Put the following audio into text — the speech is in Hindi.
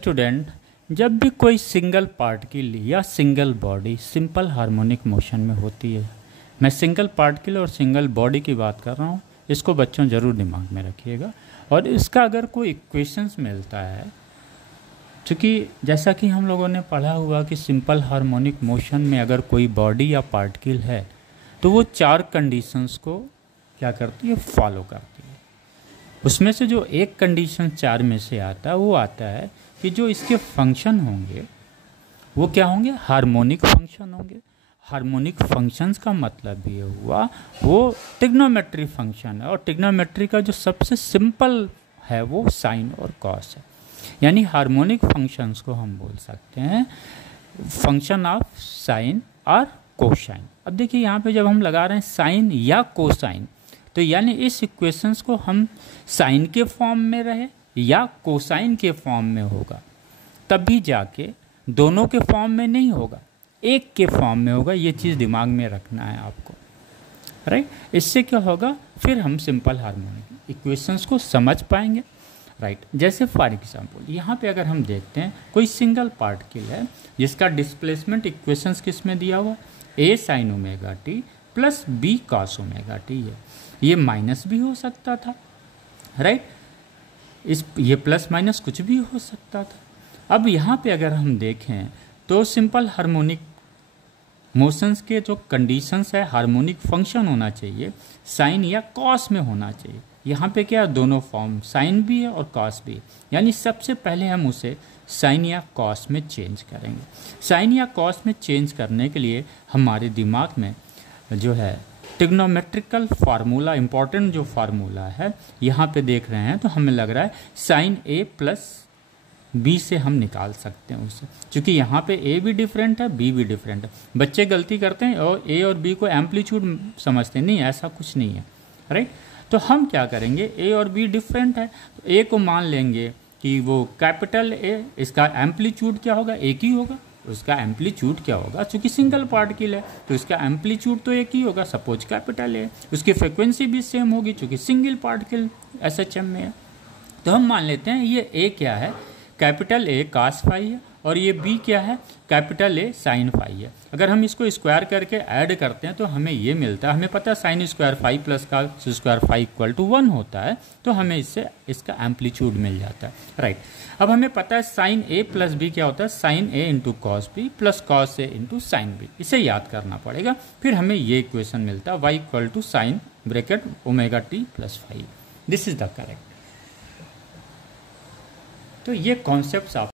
स्टूडेंट, जब भी कोई सिंगल पार्टिकल या single body simple harmonic motion में होती है, मैं सिंगल पार्टिकल और सिंगल बॉडी की बात कर रहा हूँ, इसको बच्चों ज़रूर दिमाग में रखिएगा। और इसका अगर कोई इक्वेशंस मिलता है, क्योंकि जैसा कि हम लोगों ने पढ़ा हुआ कि सिंपल हार्मोनिक मोशन में अगर कोई बॉडी या पार्टिकल है तो वो चार कंडीशंस को क्या करती है, फॉलो करती है। उसमें से जो एक कंडीशन चार में से आता है वो आता है कि जो इसके फंक्शन होंगे वो क्या होंगे, हार्मोनिक फंक्शन होंगे। हार्मोनिक फंक्शंस का मतलब ये हुआ वो ट्रिग्नोमेट्री फंक्शन है, और ट्रिग्नोमेट्री का जो सबसे सिंपल है वो साइन और कॉस है। यानी हार्मोनिक फंक्शंस को हम बोल सकते हैं फंक्शन ऑफ साइन और कोसाइन। अब देखिए यहाँ पे जब हम लगा रहे हैं साइन या कोसाइन, तो यानी इस इक्वेशंस को हम साइन के फॉर्म में रहे या कोसाइन के फॉर्म में होगा, तभी जाके दोनों के फॉर्म में नहीं होगा, एक के फॉर्म में होगा। ये चीज़ दिमाग में रखना है आपको, राइट। इससे क्या होगा, फिर हम सिंपल हार्मोनिक इक्वेशंस को समझ पाएंगे, राइट। जैसे फॉर एग्जांपल यहाँ पे अगर हम देखते हैं कोई सिंगल पार्टिकल है जिसका डिस्प्लेसमेंट इक्वेशंस किस में दिया हुआ, A sine omega T plus B cos omega T है। ये माइनस भी हो सकता था, राइट। ये प्लस माइनस कुछ भी हो सकता था। अब यहाँ पे अगर हम देखें तो सिंपल हार्मोनिक मोशंस के जो कंडीशंस है, हार्मोनिक फंक्शन होना चाहिए साइन या कॉस में होना चाहिए। यहाँ पे क्या, दोनों फॉर्म साइन भी है और कॉस भी है। यानी सबसे पहले हम उसे साइन या कॉस में चेंज करेंगे। साइन या कॉस में चेंज करने के लिए हमारे दिमाग में जो है ट्रिग्नोमेट्रिकल फार्मूला, इंपॉर्टेंट जो फार्मूला है यहाँ पे देख रहे हैं, तो हमें लग रहा है साइन ए प्लस बी से हम निकाल सकते हैं उसे, क्योंकि यहाँ पे ए भी डिफरेंट है, बी भी डिफरेंट है। बच्चे गलती करते हैं और ए और बी को एम्पलीट्यूड समझते हैं, नहीं, ऐसा कुछ नहीं है, राइट। तो हम क्या करेंगे, ए और बी डिफरेंट है, तो ए को मान लेंगे कि वो कैपिटल ए, इसका एम्पलीट्यूड क्या होगा, एक ही होगा। उसका एम्पलीट्यूड क्या होगा, चूंकि सिंगल पार्टिकल है तो इसका एम्पलीट्यूड तो एक ही होगा, सपोज कैपिटल है। उसकी फ्रिक्वेंसी भी सेम होगी चूंकि सिंगल पार्टिकल एसएचएम में है। तो हम मान लेते हैं ये ए क्या है, कैपिटल ए कास फाई है, और ये बी क्या है, कैपिटल ए साइन फाई है। अगर हम इसको स्क्वायर करके ऐड करते हैं तो हमें ये मिलता है, हमें पता है साइन स्क्वायर फाई प्लस का स्क्वायर फाई इक्वल टू 1 होता है, तो हमें इससे इसका एम्पलीट्यूड मिल जाता है, राइट। अब हमें पता है साइन ए प्लस बी क्या होता है, sine A into cos B plus cos A into sine B. इसे याद करना पड़ेगा, फिर हमें ये इक्वेशन मिलता है Y equal to sine bracket omega T plus phi. This is the correct. तो ये कॉन्सेप्ट आप